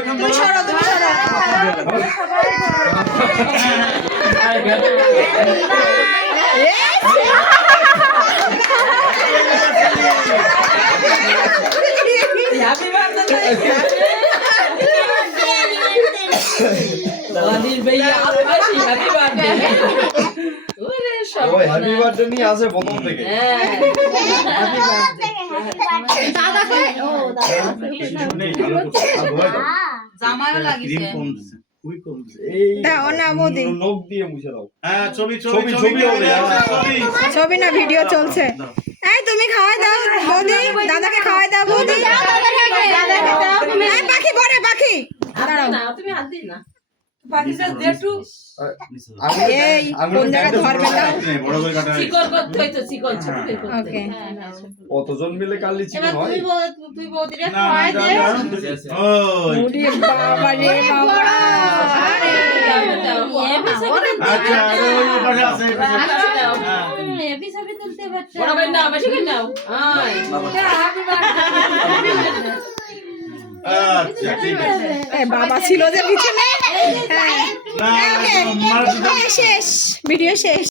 তুমি সরো তুমি সরো হ্যাপি বার্থডে অনিল ভাইয়া আবাসি হ্যাপি বার্থডে ওরে সব ওই হ্যাপি বার্থডে নিয়ে আসে প্রথম থেকে। হ্যাঁ হ্যাপি বার্থডে দাদা কই ও দাদা জামাইও লাগিছে দাও না মোদি নখ দিয়ে মুছে দাও। হ্যাঁ ছবি ছবি, ছবি হবে, ছবি ছবি না ভিডিও চলছে এই তুমি খাওয়াই দাও বৌদি দাদাকে খাওয়াই দাও বৌদি দাদাকে দাও এই পাখি পড়ে পাখি দাঁড়াও না তুমি হাত দিই না পাকিস্তা দেটু এই কোন জায়গা ধরবে না বড় করে কাটা চিকন করতে হইতো চিকন ছোট করতে ওকে কতজন মিলে কাটলে চিকেন হয়? তুই বৌদিরে না খাওয়াই দে ওই ওরে বাবা রে বাবা আরে দাও আচ্ছা ওই পাশে আছে এই পাশে। হ্যাঁ। হেভি ছবি তুলতে পারছে বড় ভাই নাও বেশি করে নাও আয় হ্যাপি বার্থডে আচ্ছা ঠিক আছে এ বাবা ছিল যে পিছনে হ্যাঁ না ওকে মারা শেষ ভিডিও শেষ